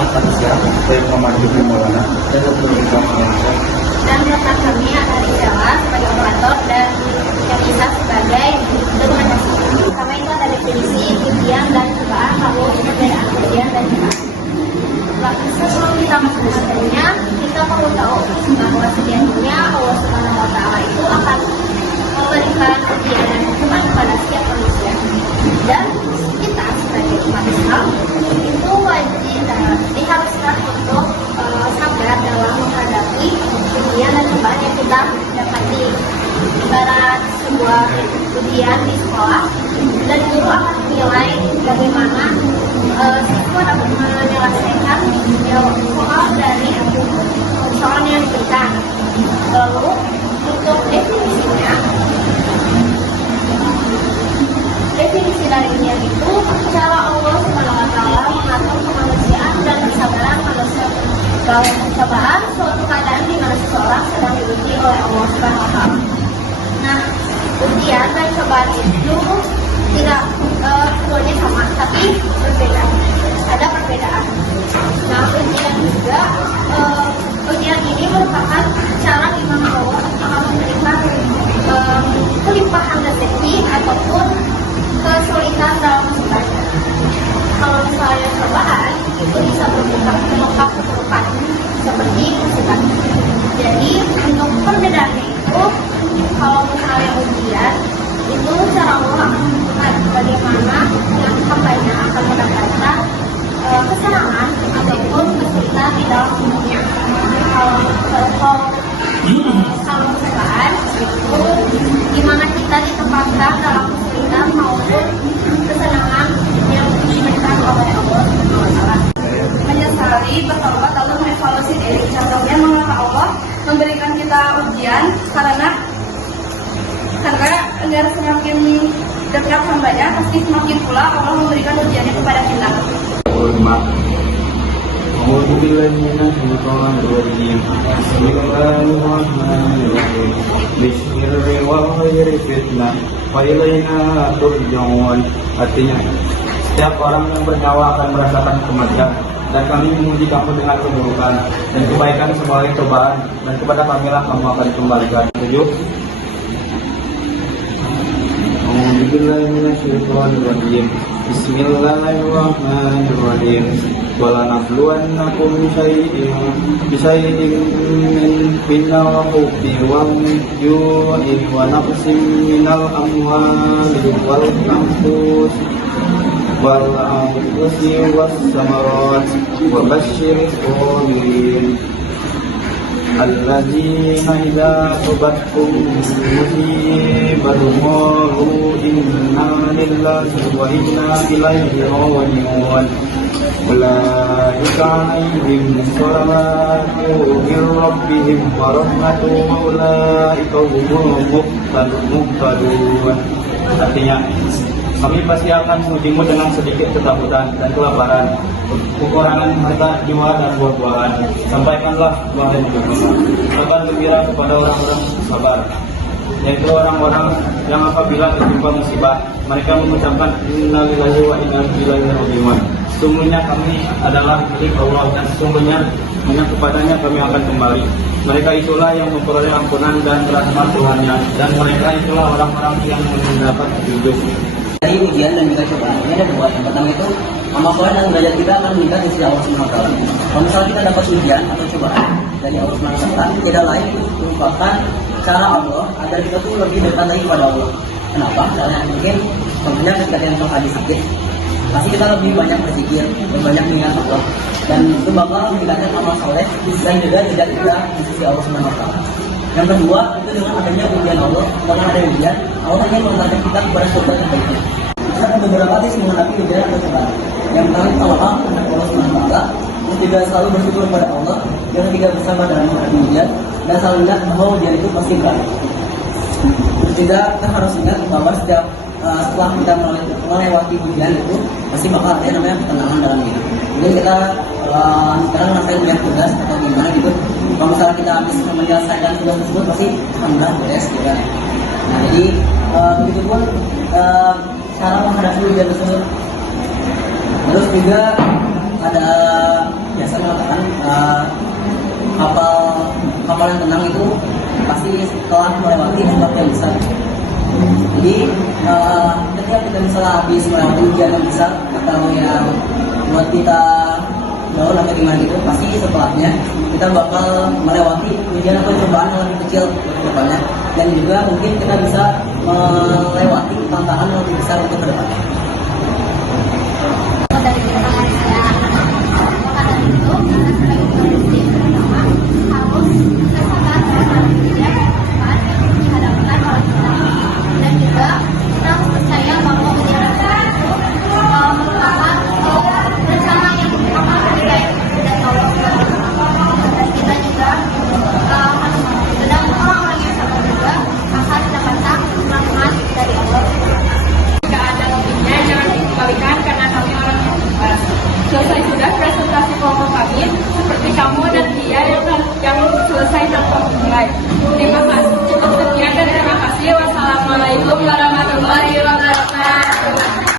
umat manusia baik memasuki Maulana dan memberikan manusia. Dan letak kami akan dijalan sebagai operator dan yang bisa sebagai dokumentasi. Karena itu ada definisi ujian dan cobaan, lalu perbedaan ujian dan cobaan. Sebelum kita masuk ke materinya, kita perlu tahu bahwa sedianya Allah Subhanahu Wa Taala itu akan memberikan ujian dan hukuman kepada setiap manusia. Dan kita sebagai umat Islam itu wajib dan diharuskan untuk sabar dalam menghadapi ujian dan cobaan yang kita dapati. Ibarat sebuah ujian di sekolah, dan guru akan menilai bagaimana siswa dapat menyelesaikan soal dari soal yang diberikan. Lalu untuk definisi dari ujian itu cara Allah SWT mengatur kemanusiaan dan kesabaran manusia dalam cobaan suatu keadaan di mana seseorang sedang diuji oleh Allah SWT. Nah, ujian dan cobaan itu tidak keduanya sama, tapi berbeda. Ada perbedaan. Nah, ujian ini merupakan cara di mana Allah akan memberikan kelimpahan rezeki ataupun kesulitan dalam hidupnya. Kalau misalnya cobaan itu bisa berupa keburukan seperti musibah. Jadi untuk perbedaannya itu, kalau misalnya ujian itu cara Allah akan menentukan bagaimana yang hambanya akan mendapatkan kesenangan ataupun kesulitan di dalam hidupnya. Kalau cobaan itu gimana kita ditempatkan dalam kesulitan maupun kesenangan yang diberikan oleh Allah SWT. Menyesali, bertobat, lalu mengevaluasi diri. Contohnya mengapa Allah memberikan kita ujian karena agar semakin dekat hambanya, pasti semakin pula Allah memberikan ujiannya kepada kita. Artinya, setiap orang yang bernyawa akan merasakan kematian, dan kami menguji kamu dengan keburukan dan kebaikan sebagai cobaan, dan kepada kamilah kamu akan dikembalikan. 7. Bismillahirrahmanirrahim. Walanabluwannakum bisyai'in min al-khawfi wal-ju'i wa naqsin minal amwali wal anfus wal anfusi was samarat wa basyyiris sabirin. Alladzina idza asabatkum musibatun qalu inna lillahi wa inna ilaihi raji'un. Ulaika 'alaihim salawatu min rabbihim wa rahmatun wa ulaika humul muhtadun. Artinya, kami pasti akan mengujimu dengan sedikit ketakutan dan kelaparan, kekurangan harta, jiwa, dan buah-buahan. Sampaikanlah, wahai Muhammad, kabar gembira kepada orang-orang sabar, yaitu orang-orang yang apabila tertimpa musibah, mereka mengucapkan inna lillahi wa inna ilaihi raji'un. Sesungguhnya kami adalah milik Allah, dan sesungguhnya hanya kepadanya kami akan kembali. Mereka itulah yang memperoleh ampunan dan rahmat Tuhannya, dan mereka itulah orang-orang yang mendapat petunjuk. Dari ujian dan juga cobaan, ini ada dua. Yang pertama itu kemampuan dan derajat kita akan meningkat di sisi Allah SWT. Kalau misalnya kita dapat ujian atau cobaan dari Allah SWT, tidak lain itu merupakan cara Allah agar kita tuh lebih dekat lagi kepada Allah. Kenapa? Karena mungkin contohnya ketika kita lagi sakit, pasti kita lebih banyak berzikir, lebih banyak mengingat Allah, dan itu bakal meningkatkan amal soleh dan juga derajat kita di sisi Allah SWT. Yang kedua, itu dengan adanya ujian Allah, dengan adanya ujian, Allah hanya mengantarkan kita kepada surga yang baiknya. Ada beberapa tips menghadapi ujian atau cobaan. Yang pertama, tawakal kepada Allah SWT, yang juga selalu bersyukur kepada Allah, yang ketiga bersama dalam menghadapi ujian, dan selalu ingat bahwa ujian itu pasti berakhir. Tidak, kita harus ingat bahwa setelah kita melewati ujian itu pasti bakal ada namanya ketenangan dalam hidup. Jadi kita sekarang ngerasain banyak tugas atau gimana gitu, kalau misalnya kita habis menyelesaikan tugas tersebut pasti alhamdulillah beres gitu kan. Nah jadi begitu pun cara menghadapi ujian tersebut. Terus juga ada pasti telah melewati sesuatu yang besar. Jadi ketika kita misalnya habis melewati ujian yang besar atau yang buat kita down atau gimana gitu, pasti setelahnya kita bakal melewati ujian atau cobaan yang lebih kecil ke depannya, dan juga mungkin kita bisa melewati tantangan yang lebih besar untuk ke depannya. Dari kita manusia, maka dari itu kita sebagai muslim beragama harus bersabar dalam ujian yang dihadapkan oleh kita, dan juga kita harus percaya bahwa ujian itu merupakan rencana yang akan terjadi dari Allah Subhanahu wa Ta'ala. Dan kita juga dan orang-orang yang sama juga akan mendapatkan rahmat dari Allah. Jika ada lebihnya, jangan dikembalikan karena kami orang yang ikhlas. Selesai sudah presentasi kelompok kami, seperti kamu dan dia yang selesai tanpa menilai. Terima kasih. Cukup sekian dan terima kasih. Wassalamualaikum warahmatullahi wabarakatuh.